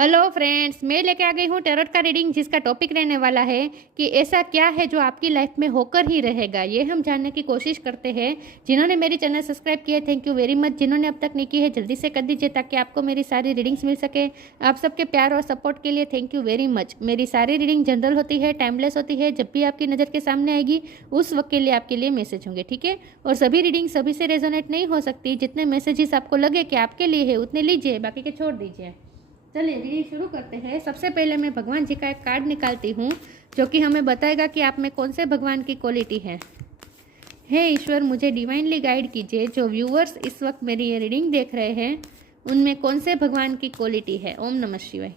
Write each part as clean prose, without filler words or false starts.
Hello friends, मैं लेके आ गई हूँ टैरोट का रीडिंग, जिसका टॉपिक रहने वाला है कि ऐसा क्या है जो आपकी लाइफ में होकर ही रहेगा। ये हम जानने की कोशिश करते हैं। जिन्होंने मेरी चैनल सब्सक्राइब किया है, थैंक यू वेरी मच। जिन्होंने अब तक नहीं की है, जल्दी से कर दीजिए ताकि आपको मेरी सारी रीडिंग्स मिल सके। आप सबके प्यार और सपोर्ट के लिए थैंक यू वेरी मच। मेरी सारी रीडिंग जनरल होती है, टाइमलेस होती है। जब भी आपकी नज़र के सामने आएगी उस वक्त के लिए आपके लिए मैसेज होंगे, ठीक है। और सभी रीडिंग सभी से रेजोनेट नहीं हो सकती। जितने मैसेजेस आपको लगे कि आपके लिए है उतने लीजिए, बाकी के छोड़ दीजिए। चलिए रीडिंग शुरू करते हैं। सबसे पहले मैं भगवान जी का एक कार्ड निकालती हूँ जो कि हमें बताएगा कि आप में कौन से भगवान की क्वालिटी है। हे ईश्वर, मुझे डिवाइनली गाइड कीजिए। जो व्यूअर्स इस वक्त मेरी ये रीडिंग देख रहे हैं उनमें कौन से भगवान की क्वालिटी है। ओम नमः शिवाय।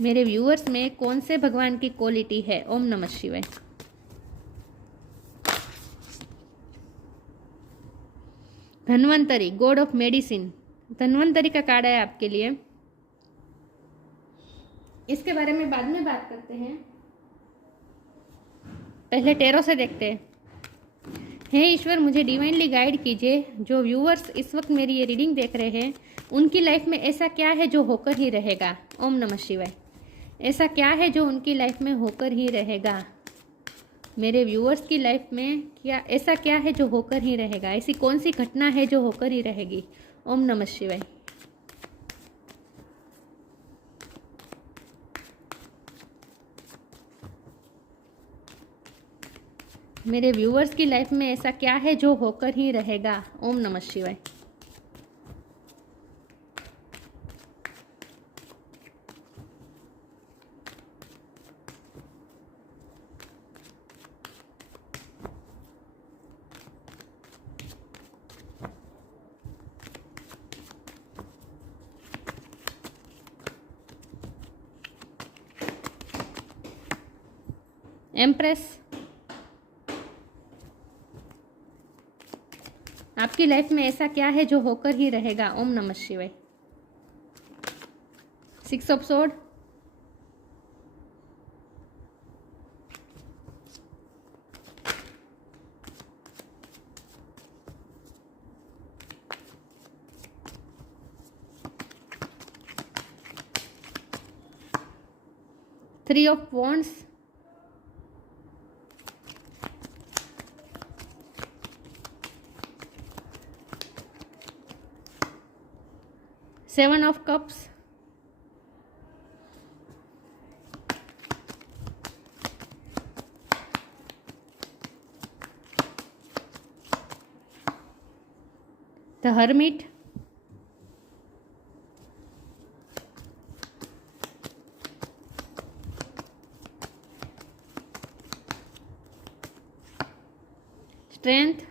मेरे व्यूअर्स में कौन से भगवान की क्वालिटी है। ओम नमः शिवाय। Dhanvantari, God of medicine. Dhanvantari का कार्ड है आपके लिए। इसके बारे में बाद में बात करते हैं, पहले टैरो से देखते हैं। हे ईश्वर, मुझे डिवाइनली गाइड कीजिए। जो व्यूअर्स इस वक्त मेरी ये रीडिंग देख रहे हैं उनकी लाइफ में ऐसा क्या है जो होकर ही रहेगा। ओम नमः शिवाय। ऐसा क्या है जो उनकी लाइफ में होकर ही रहेगा। मेरे व्यूअर्स की लाइफ में ऐसा क्या है जो होकर ही रहेगा। ऐसी कौन सी घटना है जो होकर ही रहेगी। ओम नमः शिवाय। मेरे व्यूअर्स की लाइफ में ऐसा क्या है जो होकर ही रहेगा। ओम नमः शिवाय। एम्प्रेस, आपकी लाइफ में ऐसा क्या है जो होकर ही रहेगा। ओम नमः शिवाय। Six of sword, three of wands, seven of cups, the hermit, strength,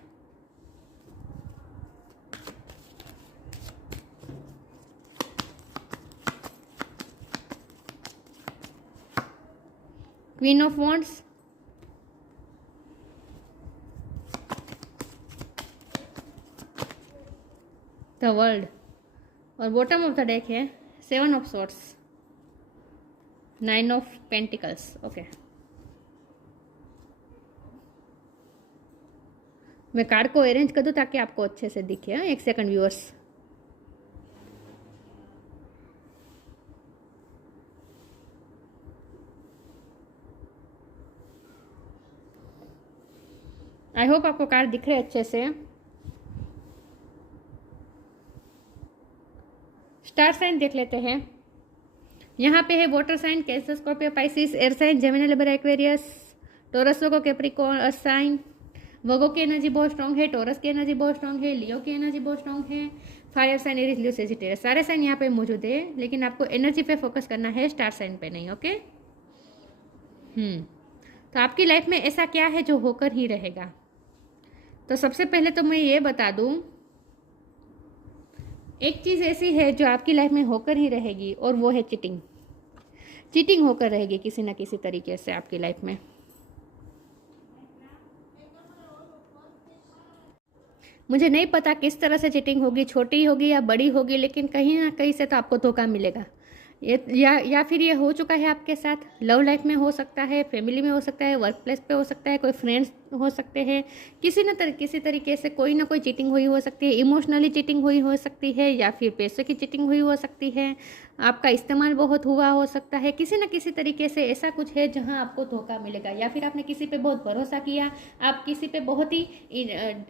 queen of wands, the world, और बॉटम ऑफ द डेक है seven of swords, nine of pentacles. Okay, मैं कार्ड को अरेंज कर दूं ताकि आपको अच्छे से दिखे। एक सेकंड व्यूअर्स। आई होप आपको कार्ड दिख रहे हैं अच्छे से। स्टार साइन देख लेते हैं। यहाँ पे है water sign, Cancer, Scorpio, Pisces, air sign, Gemini, Libra, Aquarius, Taurus, Virgo, Capricorn, earth sign. Virgo की एनर्जी बहुत स्ट्रॉन्ग है, टॉरस की एनर्जी बहुत स्ट्रॉन्ग है, लियो की एनर्जी बहुत स्ट्रॉन्ग है, फायर साइन, एरीज, लियो, सेजिटेरियस। सारे साइन यहाँ पे मौजूद है, लेकिन आपको एनर्जी पे फोकस करना है, स्टार साइन पे नहीं। ओके। तो आपकी लाइफ में ऐसा क्या है जो होकर ही रहेगा। तो सबसे पहले तो मैं ये बता दूं, एक चीज़ ऐसी है जो आपकी लाइफ में होकर ही रहेगी और वो है चीटिंग। चीटिंग होकर रहेगी किसी ना किसी तरीके से आपकी लाइफ में। मुझे नहीं पता किस तरह से चीटिंग होगी, छोटी होगी या बड़ी होगी, लेकिन कहीं ना कहीं से तो आपको धोखा मिलेगा। ये या फिर ये हो चुका है आपके साथ। लव लाइफ में हो सकता है, फैमिली में हो सकता है, वर्क प्लेस पे हो सकता है, कोई फ्रेंड्स हो सकते हैं, किसी तरीके से कोई ना कोई चीटिंग हुई हो सकती है, इमोशनली चीटिंग हुई हो सकती है, या फिर पैसों की चीटिंग हुई हो सकती है, आपका इस्तेमाल बहुत हुआ हो सकता है। किसी न किसी तरीके से ऐसा कुछ है जहां आपको धोखा मिलेगा, या फिर आपने किसी पे बहुत भरोसा किया, आप किसी पे बहुत ही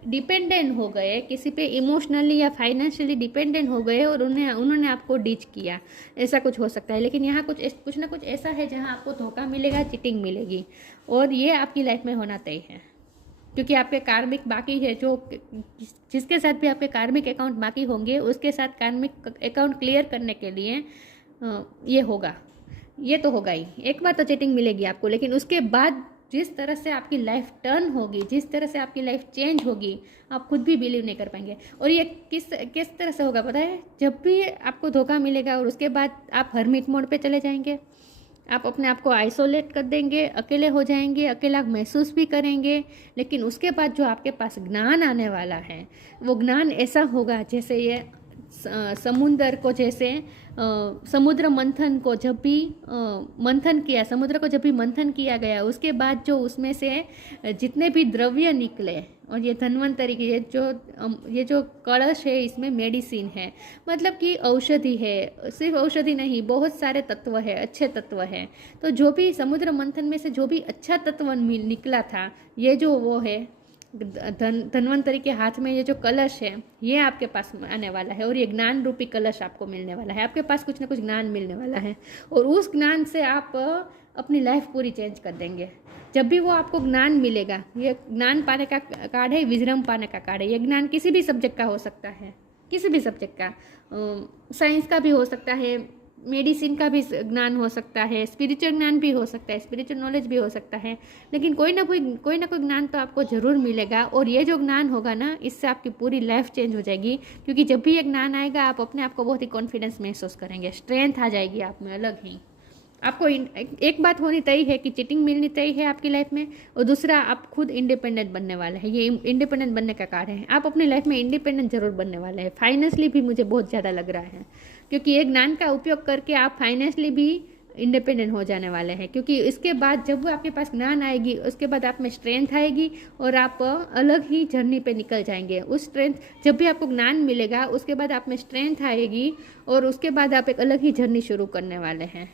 डिपेंडेंट हो गए, किसी पे इमोशनली या फाइनेंशियली डिपेंडेंट हो गए और उन्होंने आपको डिच किया, ऐसा कुछ हो सकता है। लेकिन यहाँ कुछ ना कुछ ऐसा है जहाँ आपको धोखा मिलेगा, चीटिंग मिलेगी, और ये आपकी लाइफ में होना तय है, क्योंकि आपके कार्मिक बाकी है, जो जिसके साथ भी आपके कार्मिक अकाउंट बाकी होंगे उसके साथ कार्मिक अकाउंट क्लियर करने के लिए ये होगा, ये तो होगा ही। एक बार तो चीटिंग मिलेगी आपको, लेकिन उसके बाद जिस तरह से आपकी लाइफ टर्न होगी, जिस तरह से आपकी लाइफ चेंज होगी, आप खुद भी बिलीव नहीं कर पाएंगे। और ये किस तरह से होगा पता है? जब भी आपको धोखा मिलेगा और उसके बाद आप हरमिट मोड पे चले जाएंगे, आप अपने आप को आइसोलेट कर देंगे, अकेले हो जाएंगे, अकेला महसूस भी करेंगे। लेकिन उसके बाद जो आपके पास ज्ञान आने वाला है, वो ज्ञान ऐसा होगा जैसे ये समुद्र को, जैसे समुद्र मंथन को जब भी मंथन किया, समुद्र को जब भी मंथन किया गया, उसके बाद जो उसमें से जितने भी द्रव्य निकले, और ये धन्वंतरी की ये जो कलश है, इसमें मेडिसिन है, मतलब कि औषधि है। सिर्फ औषधि नहीं, बहुत सारे तत्व है, अच्छे तत्व है। तो जो भी समुद्र मंथन में से जो भी अच्छा तत्व निकला था, ये जो वो है धन्वंतरी के हाथ में, ये जो कलश है, ये आपके पास आने वाला है, और ये ज्ञान रूपी कलश आपको मिलने वाला है। आपके पास कुछ ना कुछ ज्ञान मिलने वाला है, और उस ज्ञान से आप अपनी लाइफ पूरी चेंज कर देंगे। जब भी वो आपको ज्ञान मिलेगा, ये ज्ञान पाने का कार्ड है, विजडम पाने का कार्ड है। ये ज्ञान किसी भी सब्जेक्ट का हो सकता है, किसी भी सब्जेक्ट का, साइंस का भी हो सकता है, मेडिसिन का भी ज्ञान हो सकता है, स्पिरिचुअल ज्ञान भी हो सकता है, स्पिरिचुअल नॉलेज भी हो सकता है। लेकिन कोई ना कोई ज्ञान तो आपको ज़रूर मिलेगा, और ये जो ज्ञान होगा ना, इससे आपकी पूरी लाइफ चेंज हो जाएगी। क्योंकि जब भी ये ज्ञान आएगा, आप अपने आप को बहुत ही कॉन्फिडेंस महसूस करेंगे, स्ट्रेंथ आ जाएगी आप में अलग ही। आपको एक बात होनी तय है कि चीटिंग मिलनी तय है आपकी लाइफ में, और दूसरा आप खुद इंडिपेंडेंट बनने वाले हैं। ये इंडिपेंडेंट बनने का कार्ड है, आप अपनी लाइफ में इंडिपेंडेंट जरूर बनने वाले हैं। फाइनेंशियली भी मुझे बहुत ज़्यादा लग रहा है, क्योंकि ये ज्ञान का उपयोग करके आप फाइनेंशियली भी इंडिपेंडेंट हो जाने वाले हैं। क्योंकि इसके बाद जब आपके पास ज्ञान आएगी, उसके बाद आप में स्ट्रेंथ आएगी, और आप अलग ही जर्नी पे निकल जाएंगे। उस स्ट्रेंथ, जब भी आपको ज्ञान मिलेगा, उसके बाद आप में स्ट्रेंथ आएगी, और उसके बाद आप एक अलग ही जर्नी शुरू करने वाले हैं,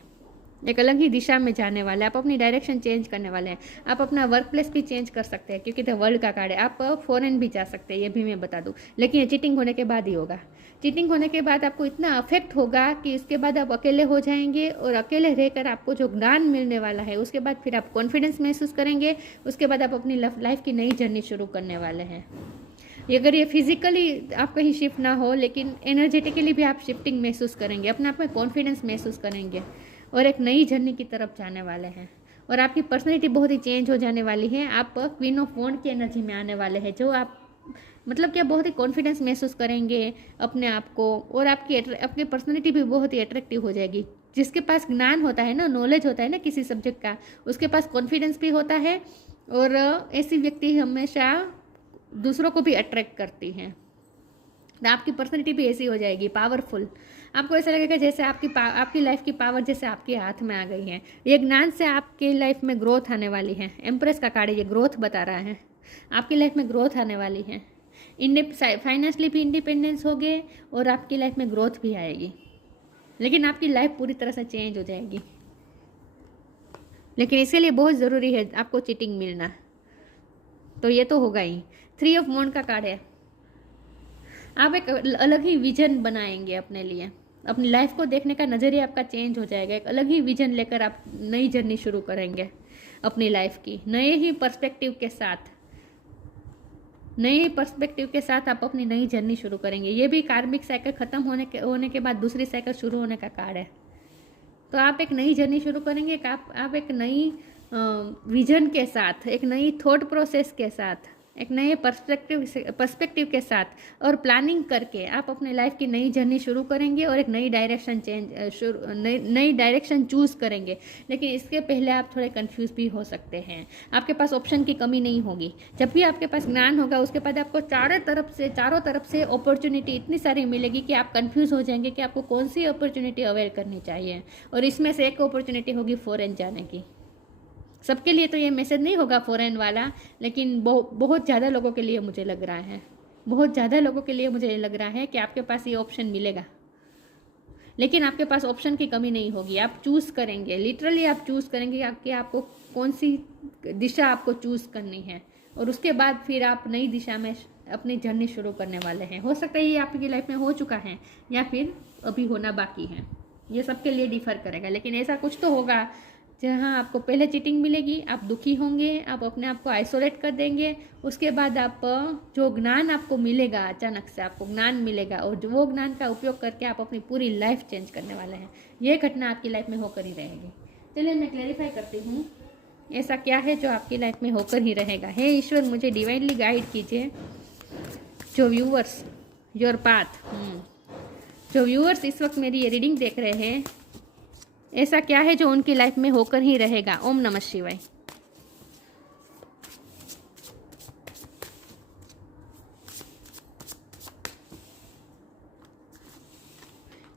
एक अलग ही दिशा में जाने वाले हैं। आप अपनी डायरेक्शन चेंज करने वाले हैं। आप अपना वर्क प्लेस भी चेंज कर सकते हैं, क्योंकि द वर्ल्ड का कार्ड है। आप फॉरेन भी जा सकते हैं, ये भी मैं बता दूं। लेकिन ये चीटिंग होने के बाद ही होगा। चीटिंग होने के बाद आपको इतना अफेक्ट होगा कि इसके बाद आप अकेले हो जाएंगे, और अकेले रहकर आपको जो ज्ञान मिलने वाला है, उसके बाद फिर आप कॉन्फिडेंस महसूस करेंगे। उसके बाद आप अपनी लाइफ की नई जर्नी शुरू करने वाले हैं। अगर ये फिजिकली आप कहीं शिफ्ट ना हो, लेकिन एनर्जेटिकली भी आप शिफ्टिंग महसूस करेंगे, अपने आप में कॉन्फिडेंस महसूस करेंगे, और एक नई जर्नी की तरफ जाने वाले हैं। और आपकी पर्सनैलिटी बहुत ही चेंज हो जाने वाली है। आप क्वीन ऑफ वॉन्ड की एनर्जी में आने वाले हैं, जो आप मतलब कि आप बहुत ही कॉन्फिडेंस महसूस करेंगे अपने आप को, और आपकी पर्सनैलिटी भी बहुत ही अट्रैक्टिव हो जाएगी। जिसके पास ज्ञान होता है ना, नॉलेज होता है ना किसी सब्जेक्ट का, उसके पास कॉन्फिडेंस भी होता है, और ऐसी व्यक्ति हमेशा दूसरों को भी अट्रैक्ट करती हैं। आपकी पर्सनैलिटी भी ऐसी हो जाएगी, पावरफुल। आपको ऐसा लगेगा जैसे आपकी लाइफ की पावर जैसे आपके हाथ में आ गई है। ये ज्ञान से आपकी लाइफ में ग्रोथ आने वाली है। एम्प्रेस का कार्ड ये ग्रोथ बता रहा है, आपकी लाइफ में ग्रोथ आने वाली है। फाइनेंशियली भी इंडिपेंडेंस हो गए, और आपकी लाइफ में ग्रोथ भी आएगी। लेकिन आपकी लाइफ पूरी तरह से चेंज हो जाएगी। लेकिन इसके लिए बहुत ज़रूरी है आपको चीटिंग मिलना, तो ये तो होगा ही। 3 ऑफ वॉन्ड का कार्ड है। आप एक अलग ही विजन बनाएंगे अपने लिए, अपनी लाइफ को देखने का नज़रिया आपका चेंज हो जाएगा। एक अलग ही विजन लेकर आप नई जर्नी शुरू करेंगे अपनी लाइफ की, नए ही पर्सपेक्टिव के साथ। नए पर्सपेक्टिव के साथ आप अपनी नई जर्नी शुरू करेंगे। ये भी कार्मिक साइकिल खत्म होने के बाद दूसरी साइकिल शुरू होने का कार्ड है। तो आप एक नई जर्नी शुरू करेंगे, आप एक नई विजन के साथ, एक नई थॉट प्रोसेस के साथ, एक नए पर्सपेक्टिव के साथ, और प्लानिंग करके आप अपने लाइफ की नई जर्नी शुरू करेंगे, और एक नई डायरेक्शन चूज करेंगे। लेकिन इसके पहले आप थोड़े कंफ्यूज भी हो सकते हैं। आपके पास ऑप्शन की कमी नहीं होगी। जब भी आपके पास ज्ञान होगा, उसके बाद आपको चारों तरफ से अपॉर्चुनिटी इतनी सारी मिलेगी कि आप कंफ्यूज हो जाएंगे कि आपको कौन सी अपॉर्चुनिटी अवेयर करनी चाहिए। और इसमें से एक अपॉर्चुनिटी होगी फॉरेन जाने की, सबके लिए तो ये मैसेज नहीं होगा फॉरेन वाला, लेकिन बहुत ज़्यादा लोगों के लिए मुझे लग रहा है, बहुत ज़्यादा लोगों के लिए मुझे लग रहा है कि आपके पास ये ऑप्शन मिलेगा। लेकिन आपके पास ऑप्शन की कमी नहीं होगी, आप चूज़ करेंगे, लिटरली आप चूज़ करेंगे कि आपको कौन सी दिशा आपको चूज़ करनी है, और उसके बाद फिर आप नई दिशा में अपनी जर्नी शुरू करने वाले हैं। हो सकता है ये आपकी लाइफ में हो चुका है या फिर अभी होना बाकी है, ये सबके लिए डिफर करेगा, लेकिन ऐसा कुछ तो होगा जहाँ आपको पहले चीटिंग मिलेगी, आप दुखी होंगे, आप अपने आप को आइसोलेट कर देंगे, उसके बाद आप जो ज्ञान आपको मिलेगा, अचानक से आपको ज्ञान मिलेगा और जो वो ज्ञान का उपयोग करके आप अपनी पूरी लाइफ चेंज करने वाले हैं। ये घटना आपकी लाइफ में होकर ही रहेगी। चलिए मैं क्लैरिफाई करती हूँ ऐसा क्या है जो आपकी लाइफ में होकर ही रहेगा। हे ईश्वर, मुझे डिवाइनली गाइड कीजिए। जो व्यूअर्स योर पाथ, जो व्यूअर्स इस वक्त मेरी ये रीडिंग देख रहे हैं, ऐसा क्या है जो उनकी लाइफ में होकर ही रहेगा। ओम नमः शिवाय।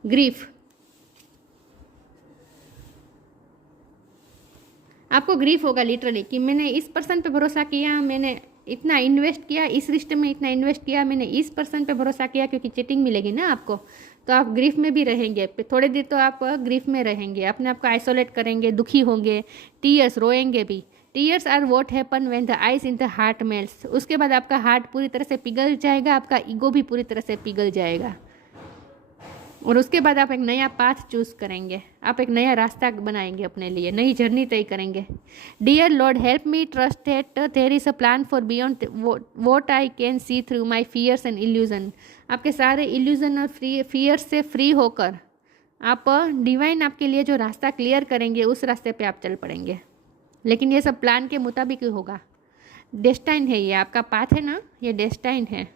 ग्रीफ, आपको ग्रीफ होगा लिटरली कि मैंने इस पर्सन पे भरोसा किया, मैंने इतना इन्वेस्ट किया, इस रिश्ते में इतना इन्वेस्ट किया, मैंने इस पर्सन पे भरोसा किया, क्योंकि चीटिंग मिलेगी ना आपको, तो आप ग्रीफ में भी रहेंगे। थोड़े देर तो आप ग्रीफ में रहेंगे, अपने आप को आइसोलेट करेंगे, दुखी होंगे, टीयर्स रोएंगे भी। Tears are what happen when the ice in the heart melts. उसके बाद आपका हार्ट पूरी तरह से पिघल जाएगा, आपका ईगो भी पूरी तरह से पिघल जाएगा, और उसके बाद आप एक नया पाथ चूज करेंगे, आप एक नया रास्ता बनाएंगे अपने लिए, नई जर्नी तय करेंगे। Dear Lord help me trust that there is a plan for beyond what I can see through my fears and illusion. आपके सारे इल्यूजन और फियर्स से फ्री होकर आप डिवाइन आपके लिए जो रास्ता क्लियर करेंगे उस रास्ते पे आप चल पड़ेंगे, लेकिन ये सब प्लान के मुताबिक ही होगा। डेस्टाइन है ये, आपका पाथ है ना, ये डेस्टाइन है,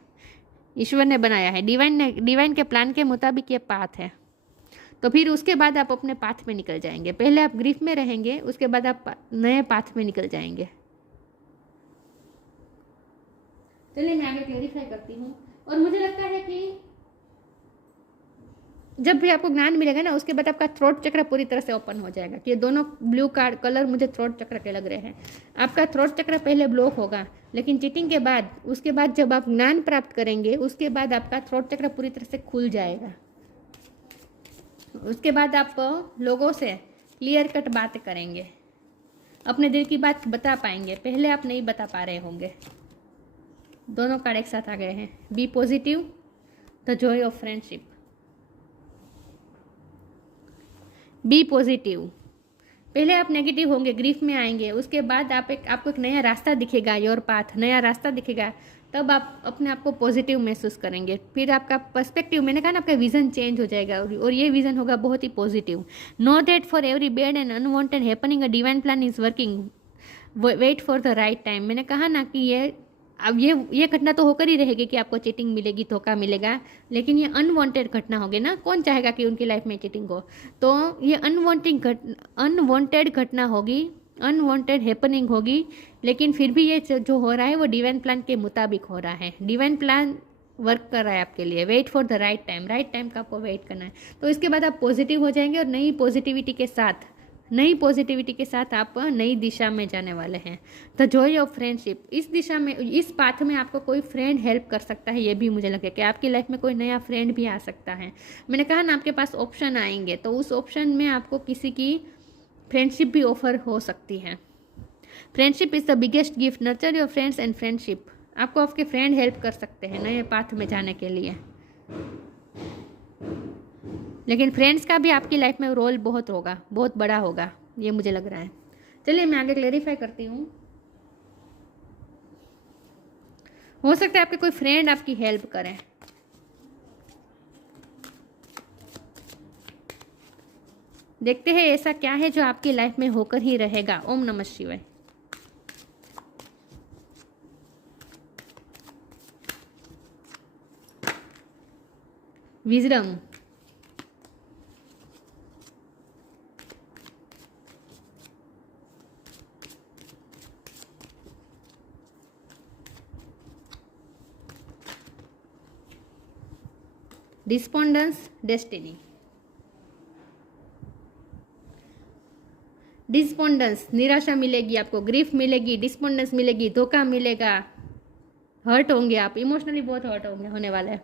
ईश्वर ने बनाया है, डिवाइन के प्लान के मुताबिक ये पाथ है। तो फिर उसके बाद आप अपने पाथ में निकल जाएंगे। पहले आप ग्रीफ में रहेंगे, उसके बाद आप नए पाथ में निकल जाएंगे। चलिए मैं आगे क्लेरिफाई करती हूँ। और मुझे लगता है कि जब भी आपको ज्ञान मिलेगा ना, उसके बाद आपका थ्रोट चक्र पूरी तरह से ओपन हो जाएगा। कि ये दोनों ब्लू कार्ड कलर मुझे थ्रोट चक्र के लग रहे हैं। आपका थ्रोट चक्र पहले ब्लॉक होगा, लेकिन चीटिंग के बाद, उसके बाद जब आप ज्ञान प्राप्त करेंगे, उसके बाद आपका थ्रोट चक्र पूरी तरह से खुल जाएगा। उसके बाद आप लोगों से क्लियर कट बात करेंगे, अपने दिल की बात बता पाएंगे, पहले आप नहीं बता पा रहे होंगे। दोनों कार्ड एक साथ आ गए हैं। Be positive, the joy of friendship. Be positive, पहले आप नेगेटिव होंगे, ग्रीफ में आएंगे, उसके बाद आपको एक नया रास्ता दिखेगा, योर पाथ, नया रास्ता दिखेगा, तब आप अपने आप को पॉजिटिव महसूस करेंगे। फिर आपका पर्सपेक्टिव, मैंने कहा ना, आपका विजन चेंज हो जाएगा, और ये विजन होगा बहुत ही positive. Know that for every bad and unwanted happening a divine plan is working, wait for the right time. मैंने कहा ना कि ये घटना तो होकर ही रहेगी कि आपको चीटिंग मिलेगी, धोखा मिलेगा, लेकिन ये अनवांटेड घटना होगी ना। कौन चाहेगा कि उनकी लाइफ में चीटिंग हो? तो ये अनवांटेड घटना होगी, अनवांटेड हैपनिंग होगी, लेकिन फिर भी ये जो हो रहा है वो डिवाइन प्लान के मुताबिक हो रहा है। डिवाइन प्लान वर्क कर रहा है आपके लिए। Wait for the right time, right time का आपको वेट करना है। तो इसके बाद आप पॉजिटिव हो जाएंगे, और नई पॉजिटिविटी के साथ आप नई दिशा में जाने वाले हैं। द जॉय ऑफ फ्रेंडशिप, इस दिशा में, इस पाथ में आपको कोई फ्रेंड हेल्प कर सकता है। ये भी मुझे लगे कि आपकी लाइफ में कोई नया फ्रेंड भी आ सकता है। मैंने कहा ना, आपके पास ऑप्शन आएंगे, तो उस ऑप्शन में आपको किसी की फ्रेंडशिप भी ऑफर हो सकती है। Friendship is the biggest gift, nurture your friends and friendship. आपको आपके फ्रेंड हेल्प कर सकते हैं नए पाथ में जाने के लिए, लेकिन फ्रेंड्स का भी आपकी लाइफ में रोल बहुत होगा, बहुत बड़ा होगा, ये मुझे लग रहा है। चलिए मैं आगे क्लेरिफाई करती हूँ। हो सकता है आपके कोई फ्रेंड आपकी हेल्प करें। देखते हैं ऐसा क्या है जो आपकी लाइफ में होकर ही रहेगा। ओम नमः शिवाय। Wisdom, despondence, destiny. डिस्पोंडेंस, निराशा मिलेगी आपको, ग्रीफ मिलेगी, डिस्पोंडेंस मिलेगी, धोखा मिलेगा, हर्ट होंगे आप, इमोशनली बहुत हर्ट होंगे, होने वाला है।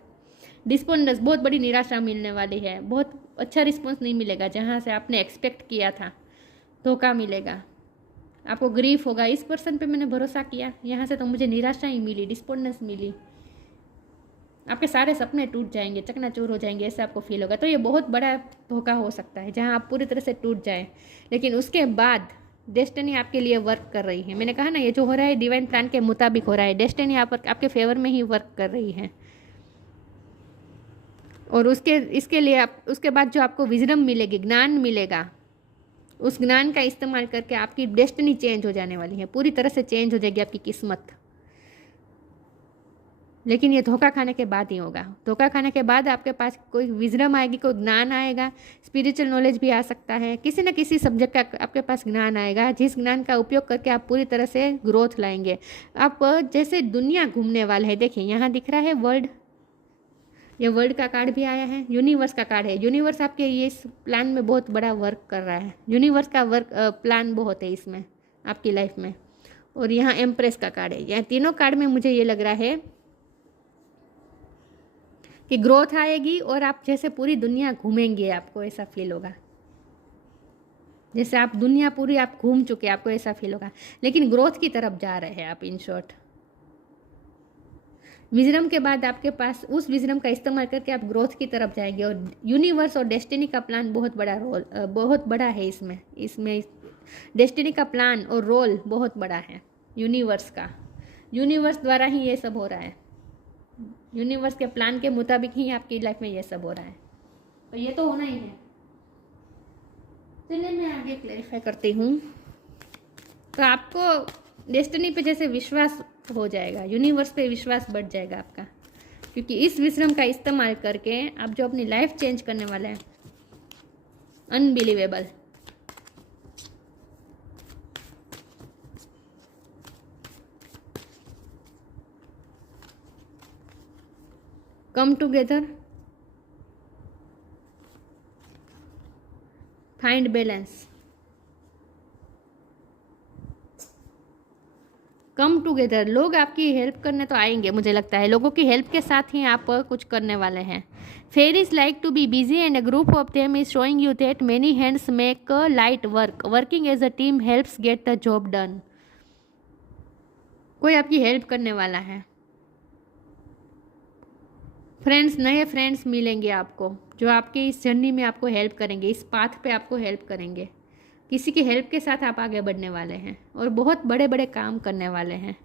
डिस्पोंडेंस, बहुत बड़ी निराशा मिलने वाली है, बहुत अच्छा रिस्पॉन्स नहीं मिलेगा जहाँ से आपने एक्सपेक्ट किया था, धोखा मिलेगा आपको, ग्रीफ होगा, इस पर्सन पे मैंने भरोसा किया, यहाँ से तो मुझे निराशा ही मिली, डिस्पोंडेंस मिली, आपके सारे सपने टूट जाएंगे, चकनाचूर हो जाएंगे, ऐसा आपको फील होगा। तो ये बहुत बड़ा धोखा हो सकता है जहाँ आप पूरी तरह से टूट जाए, लेकिन उसके बाद डेस्टिनी आपके लिए वर्क कर रही है। मैंने कहा ना, ये जो हो रहा है डिवाइन प्लान के मुताबिक हो रहा है, डेस्टिनी आपके फेवर में ही वर्क कर रही है। और इसके लिए आप उसके बाद जो आपको विजडम मिलेगी, ज्ञान मिलेगा, उस ज्ञान का इस्तेमाल करके आपकी डेस्टिनी चेंज हो जाने वाली है, पूरी तरह से चेंज हो जाएगी आपकी किस्मत। लेकिन ये धोखा खाने के बाद ही होगा। धोखा खाने के बाद आपके पास कोई विजडम आएगी, कोई ज्ञान आएगा, स्पिरिचुअल नॉलेज भी आ सकता है, किसी न किसी सब्जेक्ट का आपके पास ज्ञान आएगा, जिस ज्ञान का उपयोग करके आप पूरी तरह से ग्रोथ लाएंगे। आप जैसे दुनिया घूमने वाले हैं, देखिए यहाँ दिख रहा है वर्ल्ड, ये वर्ल्ड का कार्ड भी आया है, यूनिवर्स का कार्ड है। यूनिवर्स आपके ये इस प्लान में बहुत बड़ा वर्क कर रहा है, यूनिवर्स का वर्क प्लान बहुत है इसमें आपकी लाइफ में। और यहाँ एम्प्रेस का कार्ड है। यहाँ तीनों कार्ड में मुझे ये लग रहा है कि ग्रोथ आएगी और आप जैसे पूरी दुनिया घूमेंगे, आपको ऐसा फील होगा जैसे आप दुनिया पूरी आप घूम चुके, आपको ऐसा फील होगा, लेकिन ग्रोथ की तरफ जा रहे हैं आप। इन शॉर्ट, विजडम के बाद आपके पास उस विजडम का इस्तेमाल करके आप ग्रोथ की तरफ जाएंगे। और यूनिवर्स और डेस्टिनी का प्लान बहुत बड़ा है इसमें डेस्टिनी का प्लान और रोल बहुत बड़ा है यूनिवर्स का। यूनिवर्स द्वारा ही ये सब हो रहा है, यूनिवर्स के प्लान के मुताबिक ही आपकी लाइफ में ये सब हो रहा है, तो ये तो होना ही है। चलिए मैं आगे क्लैरिफाई करती हूँ। तो आपको डेस्टिनी पे जैसे विश्वास हो जाएगा, यूनिवर्स पे विश्वास बढ़ जाएगा आपका, क्योंकि इस विजडम का इस्तेमाल करके आप जो अपनी लाइफ चेंज करने वाले हैं, unbelievable. Come together, find balance, come together. लोग आपकी हेल्प करने तो आएंगे, मुझे लगता है लोगों की हेल्प के साथ ही आप कुछ करने वाले हैं। Fairies like to be busy and a group of them is showing you that many hands make light work, working as a team helps get the job done. कोई आपकी हेल्प करने वाला है। फ्रेंड्स, नए फ्रेंड्स मिलेंगे आपको, जो आपके इस जर्नी में आपको हेल्प करेंगे, इस पाथ पे आपको हेल्प करेंगे। किसी की हेल्प के साथ आप आगे बढ़ने वाले हैं और बहुत बड़े बड़े काम करने वाले हैं,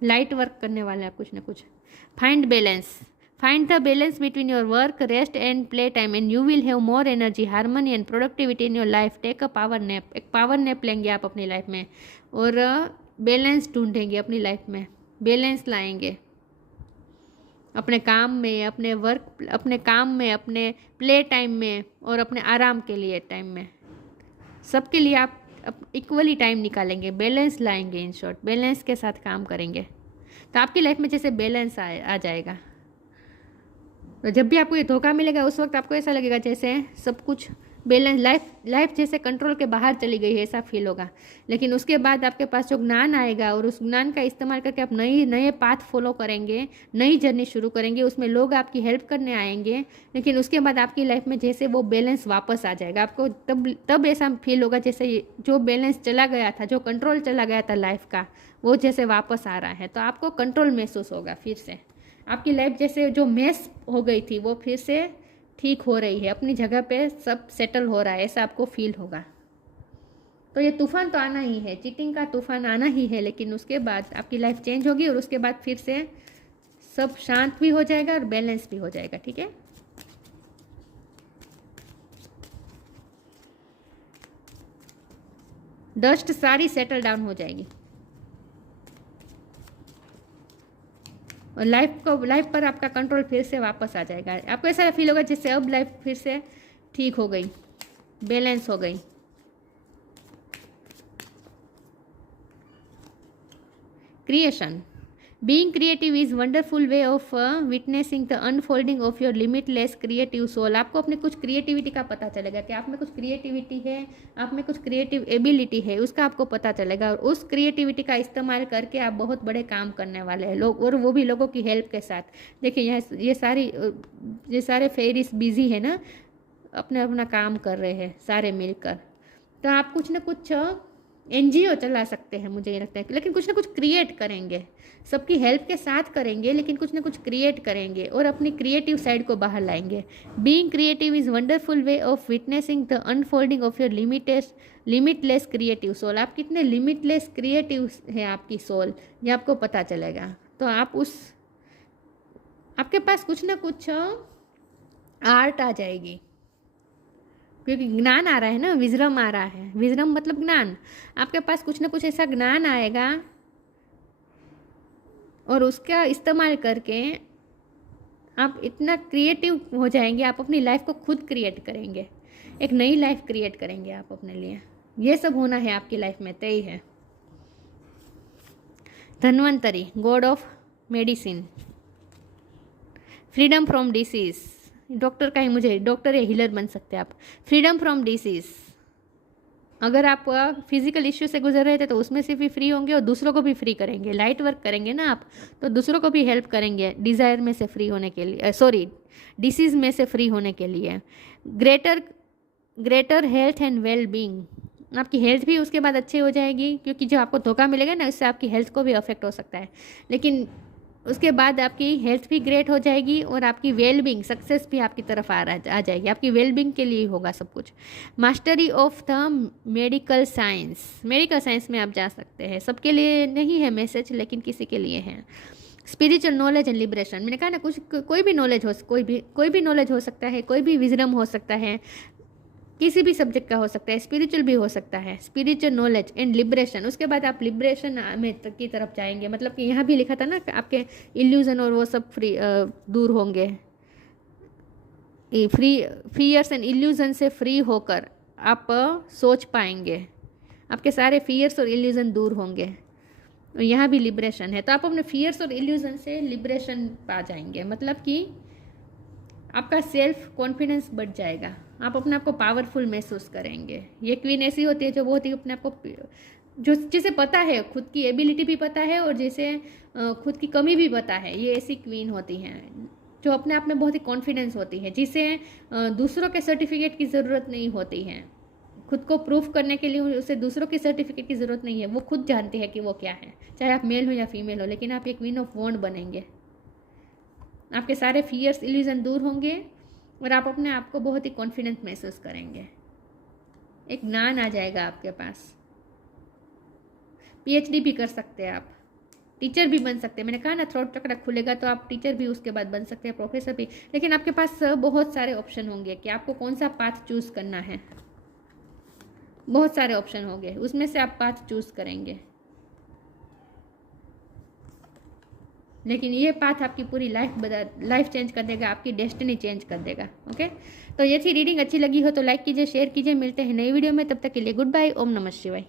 लाइट वर्क करने वाले हैं कुछ ना कुछ। Find balance, find the balance between your work, rest and play time and you will have more energy, harmony and productivity in your life. Take a power nap, एक पावर नैप लेंगे आप अपनी लाइफ में और balance ढूंढेंगे अपनी life में, balance लाएंगे अपने काम में, अपने वर्क, अपने काम में, अपने प्ले टाइम में और अपने आराम के लिए टाइम में, सबके लिए आप इक्वली टाइम निकालेंगे, बैलेंस लाएंगे। इन शॉर्ट, बैलेंस के साथ काम करेंगे तो आपकी लाइफ में जैसे बैलेंस आ जाएगा। तो जब भी आपको ये धोखा मिलेगा उस वक्त आपको ऐसा लगेगा जैसे सब कुछ बैलेंस, लाइफ जैसे कंट्रोल के बाहर चली गई है, ऐसा फील होगा। लेकिन उसके बाद आपके पास जो ज्ञान आएगा और उस ज्ञान का इस्तेमाल करके आप नए पाथ फॉलो करेंगे, नई जर्नी शुरू करेंगे, उसमें लोग आपकी हेल्प करने आएंगे। लेकिन उसके बाद आपकी लाइफ में जैसे वो बैलेंस वापस आ जाएगा, आपको तब ऐसा फील होगा जैसे जो बैलेंस चला गया था, जो कंट्रोल चला गया था लाइफ का, वो जैसे वापस आ रहा है। तो आपको कंट्रोल महसूस होगा, फिर से आपकी लाइफ जैसे जो मेस हो गई थी वो फिर से ठीक हो रही है, अपनी जगह पे सब सेटल हो रहा है, ऐसा आपको फील होगा। तो ये तूफान तो आना ही है, चीटिंग का तूफान आना ही है, लेकिन उसके बाद आपकी लाइफ चेंज होगी और उसके बाद फिर से सब शांत भी हो जाएगा और बैलेंस भी हो जाएगा। ठीक है, डस्ट सारी सेटल डाउन हो जाएगी और लाइफ पर आपका कंट्रोल फिर से वापस आ जाएगा। आपको ऐसा फील होगा जैसे अब लाइफ फिर से ठीक हो गई, बैलेंस हो गई। Creation, being creative is wonderful way of witnessing the unfolding of your limitless creative soul. आपको अपने कुछ क्रिएटिविटी का पता चलेगा कि आप में कुछ क्रिएटिविटी है, आप में कुछ क्रिएटिव एबिलिटी है, उसका आपको पता चलेगा और उस क्रिएटिविटी का इस्तेमाल करके आप बहुत बड़े काम करने वाले हैं लोग, और वो भी लोगों की हेल्प के साथ। देखिए ये सारे फेरिस बिजी है ना, अपने अपना काम कर रहे हैं सारे मिलकर। तो आप कुछ ना कुछ NGO चला सकते हैं, मुझे ये लगता है, लेकिन कुछ ना कुछ क्रिएट करेंगे, सबकी हेल्प के साथ करेंगे, लेकिन कुछ ना कुछ क्रिएट करेंगे और अपनी क्रिएटिव साइड को बाहर लाएंगे। Being creative is wonderful way of witnessing the unfolding of your limitless creative soul. आप कितने लिमिटलेस क्रिएटिव है आपकी सोल, ये आपको पता चलेगा। तो आपके पास कुछ ना कुछ आर्ट आ जाएगी, क्योंकि ज्ञान आ रहा है ना, विजडम आ रहा है। विजडम मतलब ज्ञान। आपके पास कुछ ना कुछ ऐसा ज्ञान आएगा और उसका इस्तेमाल करके आप इतना क्रिएटिव हो जाएंगे, आप अपनी लाइफ को खुद क्रिएट करेंगे, एक नई लाइफ क्रिएट करेंगे आप अपने लिए। ये सब होना है आपकी लाइफ में, तय है। Dhanvantari, God of medicine, freedom from disease. Doctor का ही मुझे, डॉक्टर या हीलर बन सकते हैं आप। फ्रीडम फ्रॉम डिसीज, अगर आप फिजिकल इश्यू से गुजर रहे थे तो उसमें से भी फ्री होंगे और दूसरों को भी फ्री करेंगे। लाइट वर्क करेंगे ना आप, तो दूसरों को भी हेल्प करेंगे डिज़ायर में से फ्री होने के लिए, डिसीज़ में से फ्री होने के लिए। Greater health and well being, आपकी हेल्थ भी उसके बाद अच्छी हो जाएगी, क्योंकि जो आपको धोखा मिलेगा ना, उससे आपकी हेल्थ को भी अफेक्ट हो सकता है, लेकिन उसके बाद आपकी हेल्थ भी ग्रेट हो जाएगी और आपकी वेलबींग, सक्सेस भी आपकी तरफ आ जाएगी। आपकी वेलबींग के लिए होगा सब कुछ। Mastery of the medical science, medical science में आप जा सकते हैं। सबके लिए नहीं है मैसेज, लेकिन किसी के लिए है। स्पिरिचुअल नॉलेज एंड लिबरेशन, मैंने कहा ना, कोई भी नॉलेज हो, कोई भी नॉलेज हो सकता है, कोई भी विजडम हो सकता है, किसी भी सब्जेक्ट का हो सकता है, स्पिरिचुअल भी हो सकता है। स्पिरिचुअल नॉलेज एंड लिबरेशन, उसके बाद आप लिबरेशन में की तरफ जाएंगे। मतलब कि यहाँ भी लिखा था ना, आपके इल्यूजन और वो सब दूर होंगे। फियर्स एंड इल्यूजन से फ्री होकर आप सोच पाएंगे, आपके सारे फियर्स और इल्यूजन दूर होंगे। यहाँ भी लिबरेशन है, तो आप अपने फियर्स और इल्यूजन से लिबरेशन पा जाएंगे। मतलब कि आपका सेल्फ कॉन्फिडेंस बढ़ जाएगा, आप अपने आप को पावरफुल महसूस करेंगे। ये क्वीन ऐसी होती है जो बहुत ही अपने आप को, जिसे पता है, खुद की एबिलिटी भी पता है और जिसे खुद की कमी भी पता है, ये ऐसी क्वीन होती हैं जो अपने आप में बहुत ही कॉन्फिडेंस होती है, जिसे दूसरों के सर्टिफिकेट की ज़रूरत नहीं होती है। खुद को प्रूफ करने के लिए उसे दूसरों की सर्टिफिकेट की ज़रूरत नहीं है, वो खुद जानती है कि वो क्या है, चाहे आप मेल हो या फीमेल हो। लेकिन आप एक क्वीन ऑफ वॉन्ड बनेंगे, आपके सारे फियर्स इल्यूजन दूर होंगे और आप अपने आप को बहुत ही कॉन्फिडेंट महसूस करेंगे। एक ज्ञान आ जाएगा आपके पास। PhD भी कर सकते हैं आप, टीचर भी बन सकते हैं। मैंने कहा ना, थ्रोट चक्र खुलेगा तो आप टीचर भी उसके बाद बन सकते हैं, प्रोफेसर भी। लेकिन आपके पास बहुत सारे ऑप्शन होंगे कि आपको कौन सा पाथ चूज करना है। बहुत सारे ऑप्शन होंगे, उसमें से आप पाथ चूज करेंगे। लेकिन ये पाथ आपकी पूरी लाइफ चेंज कर देगा, आपकी डेस्टिनी चेंज कर देगा। ओके, तो ये थी रीडिंग। अच्छी लगी हो तो लाइक कीजिए, शेयर कीजिए। मिलते हैं नई वीडियो में, तब तक के लिए गुड बाय। ओम नमः शिवाय।